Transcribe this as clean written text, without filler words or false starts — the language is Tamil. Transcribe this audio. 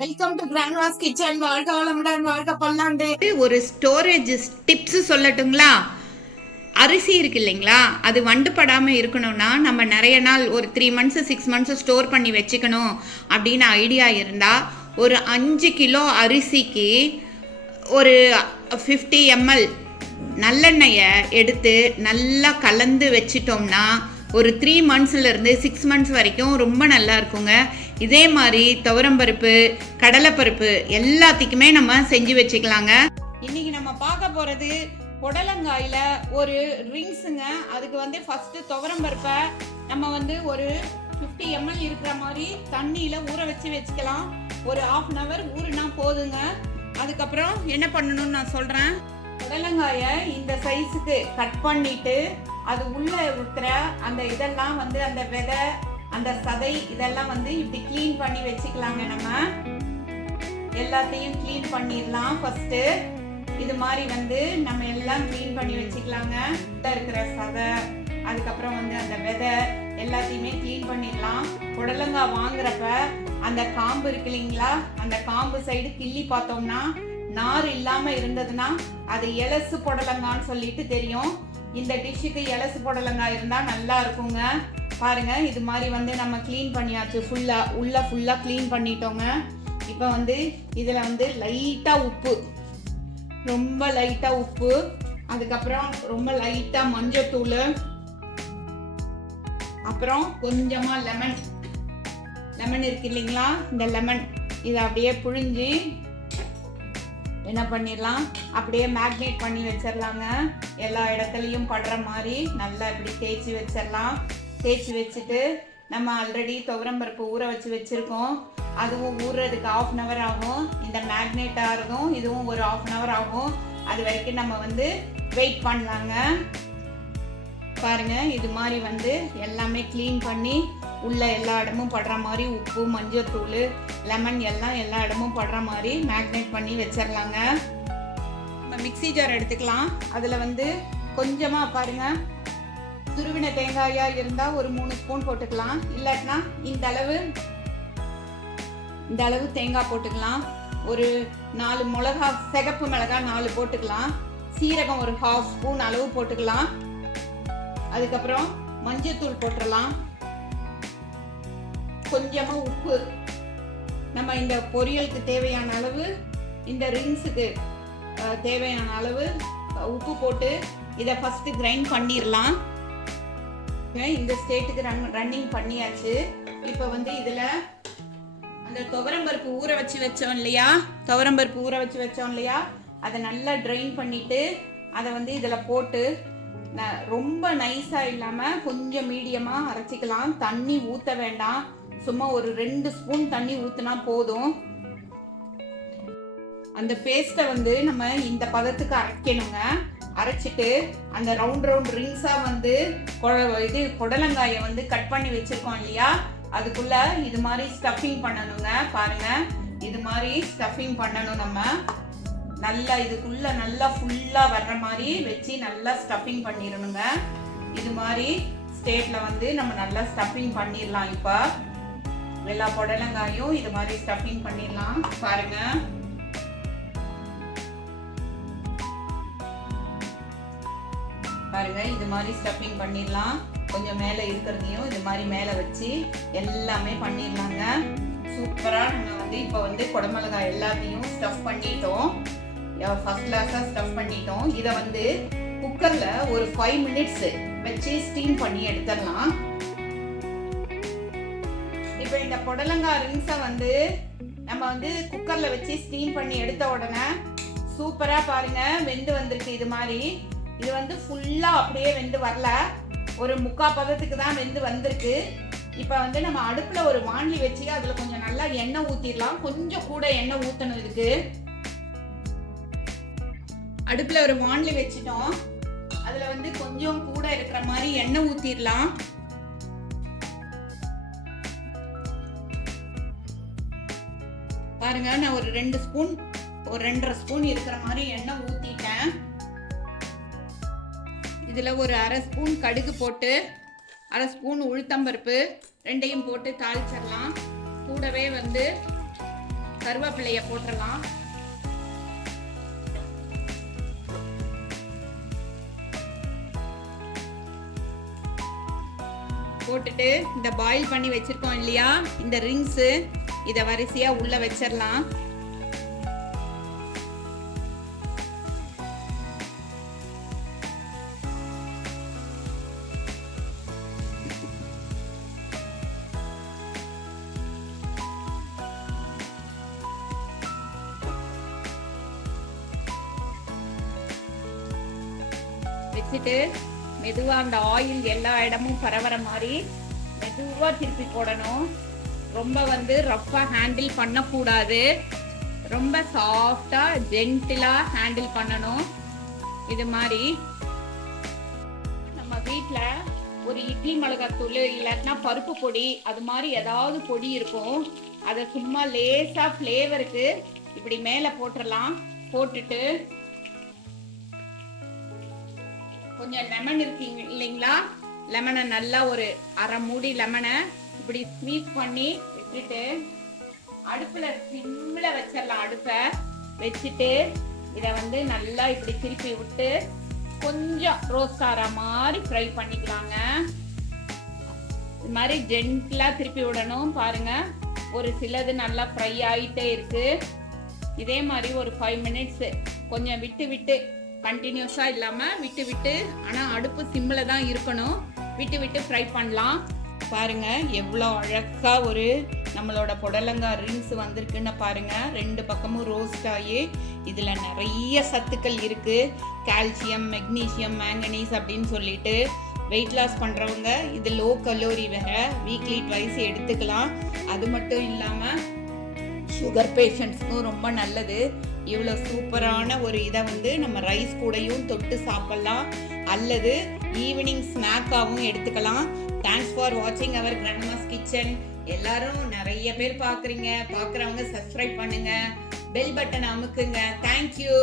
Welcome to Grandma's kitchen. வாழ்க வளமுடன், வாழ்க பல்லாண்டு. ஒரு ஸ்டோரேஜ் டிப்ஸ் சொல்லட்டுங்களா? அரிசி இருக்கு இல்லைங்களா, அது வண்டுபடாமல் இருக்கணும்னா நம்ம நிறைய நாள் ஒரு 3 months 6 months ஸ்டோர் பண்ணி வச்சுக்கணும் அப்படின்னு ஐடியா இருந்தால் ஒரு 5 கிலோ அரிசிக்கு ஒரு 50 ml நல்லெண்ணெயை எடுத்து நல்லா கலந்து வச்சிட்டோம்னா ஒரு 3 monthsலேருந்து 6 months வரைக்கும் ரொம்ப நல்லா இருக்குங்க. இதே மாதிரி துவரம்பருப்பு, கடலைப்பருப்பு எல்லாத்துக்குமே நம்ம செஞ்சு வச்சுக்கலாங்க. இன்னைக்கு நம்ம பார்க்க போகிறது புடலங்காயில் ஒரு ரிங்ஸுங்க. அதுக்கு வந்து ஃபஸ்ட்டு துவரம்பருப்பை நம்ம வந்து ஒரு 50 ml இருக்கிற மாதிரி தண்ணியில் ஊற வச்சுக்கலாம். ஒரு 1/2 hour ஊறுனா போதுங்க. அதுக்கப்புறம் என்ன பண்ணணும்னு நான் சொல்கிறேன். புடலங்காயை இந்த சைஸுக்கு கட் பண்ணிட்டு அது உள்ளே இருக்கிற அந்த இதெல்லாம் வந்து அந்த விதை, அந்த சதை இதெல்லாம் வந்து இப்படி க்ளீன் பண்ணி வச்சுக்கலாங்க. நம்ம எல்லாத்தையும் க்ளீன் பண்ணிடலாம். ஃபஸ்ட்டு இது மாதிரி வந்து நம்ம எல்லாம் க்ளீன் பண்ணி வச்சுக்கலாங்க. இருக்கிற சதை, அதுக்கப்புறம் வந்து அந்த விதை எல்லாத்தையுமே க்ளீன் பண்ணிடலாம். புடலங்காய் வாங்குறப்ப அந்த காம்பு இருக்கு இல்லைங்களா, அந்த காம்பு சைடு கிள்ளி பார்த்தோம்னா நார் இல்லாமல் இருந்ததுன்னா அது எலசு புடலங்கான்னு சொல்லிட்டு தெரியும். இந்த டிஷ்ஷுக்கு எலசு புடலங்காய் இருந்தால் நல்லா இருக்குங்க. பாருங்க, இது மாதிரி வந்து நம்ம க்ளீன் பண்ணியாச்சு. ஃபுல்லாக க்ளீன் பண்ணிட்டோங்க. இப்போ வந்து இதில் வந்து லைட்டாக உப்பு, ரொம்ப லைட்டாக உப்பு, அதுக்கப்புறம் ரொம்ப லைட்டாக மஞ்சத்தூள், அப்புறம் கொஞ்சமாக லெமன் இருக்கு இல்லைங்களா, இந்த லெமன் இதை அப்படியே புழிஞ்சு என்ன பண்ணிடலாம், அப்படியே மேக்னேட் பண்ணி வச்சிடலாங்க. எல்லா இடத்துலையும் படுற மாதிரி நல்லா இப்படி தேய்ச்சி வச்சிடலாம். தேய்ச்சி வச்சுட்டு நம்ம ஆல்ரெடி துவரம்பருப்பு ஊற வச்சுருக்கோம். அதுவும் ஊறுறதுக்கு 1/2 hour ஆகும். இந்த மேக்னேட் ஆகிறதும் இதுவும் ஒரு 1/2 hour ஆகும். அது வரைக்கும் நம்ம வந்து வெயிட் பண்ணலாங்க. பாருங்கள், இது மாதிரி வந்து எல்லாமே க்ளீன் பண்ணி உள்ள எல்லா இடமும் படுற மாதிரி உப்பு, மஞ்சத்தூள், லெமன் எல்லாம் எல்லா இடமும் படுற மாதிரி மேக்னேட் பண்ணி வச்சிடலாங்க. நம்ம மிக்ஸி ஜார் எடுத்துக்கலாம். அதில் வந்து கொஞ்சமாக பாருங்கள், துருவின தேங்காயாக இருந்தால் ஒரு 3 ஸ்பூன் போட்டுக்கலாம். இல்லாட்டினா இந்த அளவு தேங்காய் போட்டுக்கலாம். ஒரு 4 மிளகா, சிகப்பு மிளகாய் 4 போட்டுக்கலாம். சீரகம் ஒரு 1/2 ஸ்பூன் அளவு போட்டுக்கலாம். அதுக்கப்புறம் மஞ்சத்தூள் போட்டுடலாம். கொஞ்சமாக உப்பு, நம்ம இந்த பொரியலுக்கு தேவையான அளவு, இந்த ரிங்ஸுக்கு தேவையான அளவு உப்பு போட்டு இதை ஃபஸ்ட்டு கிரைண்ட் பண்ணிடலாம். இந்த ஸ்டேட்டுக்கு ரன்னிங் பண்ணியாச்சு. இப்போ வந்து இதில் அந்த துவரம்பருப்பு ஊற வச்சு வச்சோம் இல்லையா, அதை நல்லா ட்ரைன் பண்ணிவிட்டு அதை வந்து இதில் போட்டு ரொம்ப நைஸாக இல்லாமல் கொஞ்சம் மீடியமாக அரைச்சிக்கலாம். தண்ணி ஊற்ற வேண்டாம். சும்மா ஒரு 2 ஸ்பூன் தண்ணி ஊற்றினா போதும். அந்த பேஸ்ட்டை வந்து நம்ம இந்த பதத்துக்கு அரைக்கணுங்க. அரைச்சிட்டு அந்த ரவுண்ட் ரிங்ஸாக வந்து புடலங்காயை வந்து கட் பண்ணி வச்சுருக்கோம் இல்லையா, அதுக்குள்ளே இது மாதிரி ஸ்டஃபிங் பண்ணணுங்க. பாருங்கள், இது மாதிரி ஸ்டஃபிங் பண்ணணும். நம்ம நல்லா இதுக்குள்ளே நல்லா ஃபுல்லாக வர்ற மாதிரி வச்சு நல்லா ஸ்டஃபிங் பண்ணிடணுங்க. இது மாதிரி ஸ்டேட்டில் வந்து நம்ம நல்லா ஸ்டஃபிங் பண்ணிடலாம். இப்போ எல்லா புடலங்காயும் இது மாதிரி ஸ்டஃபிங் பண்ணிடலாம். பாருங்க, இது மாதிரி ஸ்டஃபிங் பண்ணிடலாம். கொஞ்சம் மேலே இருக்கிறதையும் இது மாதிரி மேலே வச்சு எல்லாமே பண்ணிடலாங்க. சூப்பராக நம்ம வந்து இப்போ வந்து குடமிளகாய் எல்லாத்தையும் ஸ்டஃப் பண்ணிட்டோம். ஃபர்ஸ்ட் கிளாஸாக ஸ்டஃப் பண்ணிட்டோம். இதை வந்து குக்கரில் ஒரு 5 minutes வச்சு ஸ்டீம் பண்ணி எடுத்துடலாம். இப்போ இந்த புடலங்காய் ரிங்ஸை வந்து நம்ம வந்து குக்கரில் வச்சு ஸ்டீம் பண்ணி எடுத்த உடனே சூப்பராக பாருங்கள் வெந்து வந்திருக்கு. இது வந்து ஃபுல்லாக அப்படியே வெந்து வரல, ஒரு 3/4 பதத்துக்கு தான் வெந்து வந்திருக்கு. இப்போ வந்து நம்ம அடுப்பில் ஒரு வாண்டி வச்சு அதில் கொஞ்சம் நல்லா எண்ணெய் ஊற்றிடலாம். கொஞ்சம் கூட எண்ணெய் ஊற்றணும். இதுக்கு அடுப்பில் ஒரு வாண்டி வச்சுட்டோம். அதில் வந்து கொஞ்சம் கூட இருக்கிற மாதிரி எண்ணெய் ஊற்றிடலாம். பாருங்க, நான் ஒரு 2 ஸ்பூன், ஒரு 2.5 ஸ்பூன் இருக்கிற மாதிரி எண்ணெய் ஊற்றிட்டேன். இதில் ஒரு 1/2 ஸ்பூன் கடுகு போட்டு 1/2 ஸ்பூன் உளுத்தம்பருப்பு ரெண்டையும் போட்டு தாளிச்சிடலாம். கூடவே வந்து கருவேப்பிலைய போட்டுடலாம். போட்டுட்டு இந்த பாயில் பண்ணி வச்சிருக்கோம் இல்லையா, இந்த ரிங்ஸு இதை வரிசையா உள்ள வச்சிடலாம். வச்சுட்டு மெதுவா அந்த ஆயில் எல்லா இடமும் பரவற மாதிரி மெதுவா திருப்பி போடணும். ரொம்ப ரஃப்பா ஹேண்டில் பண்ணக்கூடாது. ரொம்ப சாஃப்டா ஜென்டிலா ஹேண்டில் பண்ணணும். இது மாதிரி நம்ம வீட்ல ஒரு இட்லி மிளகாத்தூள் இல்லாட்டினா பருப்பு பொடி அது மாதிரி ஏதாவது பொடி இருக்கும். அதை சும்மா லேசா ஃப்ளேவருக்கு இப்படி மேலே போட்டுடலாம். போட்டுட்டு கொஞ்சம் லெமன் இருக்கீங்க இல்லைங்களா, லெமனை நல்லா ஒரு அரை மூடி லெமனை இப்படி ஸ்வீட் பண்ணி விட்டுட்டு அடுப்புல சிம்ல வச்சிடலாம். அடுப்பை வச்சுட்டு இதை நல்லா இப்படி திருப்பி விட்டு கொஞ்சம் ரோஸ்ட் ஆகிற மாதிரி ஃப்ரை பண்ணிக்கலாங்க. இது மாதிரி ஜென்டிலா திருப்பி விடணும். பாருங்க, ஒரு சிலது நல்லா ஃப்ரை ஆகிட்டே இருக்கு. இதே மாதிரி ஒரு 5 மினிட்ஸ் கொஞ்சம் விட்டு விட்டு, கண்டினியூஸா இல்லாம விட்டு விட்டு, ஆனா அடுப்பு சிம்ல தான் இருக்கணும், விட்டு விட்டு ஃப்ரை பண்ணலாம். பாருங்க எவ்வளோ அழகா ஒரு நம்மளோட புடலங்காய் ரிங்ஸ் வந்திருக்குன்னு பாருங்க. 2 பக்கமும் ரோஸ்ட் ஆகி இதுல நிறைய சத்துக்கள் இருக்கு. கால்சியம், மெக்னீசியம், மேங்கனீஸ் அப்படின்னு சொல்லிட்டு வெயிட் லாஸ் பண்றவங்க இது லோ கலோரி வேற, வீக்லி ட்வைஸ் எடுத்துக்கலாம். அது மட்டும் இல்லாம சுகர் பேஷண்ட்ஸ்க்கும் ரொம்ப நல்லது. இவ்வளோ சூப்பரான ஒரு இதை நம்ம ரைஸ் கூடயும் தொட்டு சாப்பிடலாம், அல்லது ஈவினிங் ஸ்நாக்காகவும் எடுத்துக்கலாம். தேங்க்ஸ் ஃபார் வாட்சிங் அவர் கிராண்ட்மாஸ் கிச்சன். எல்லாரும் நிறைய பேர் பார்க்குறீங்க, பார்க்குறவங்க சப்ஸ்கிரைப் பண்ணுங்க, பெல் பட்டன் அமுக்குங்க. தேங்க்யூ.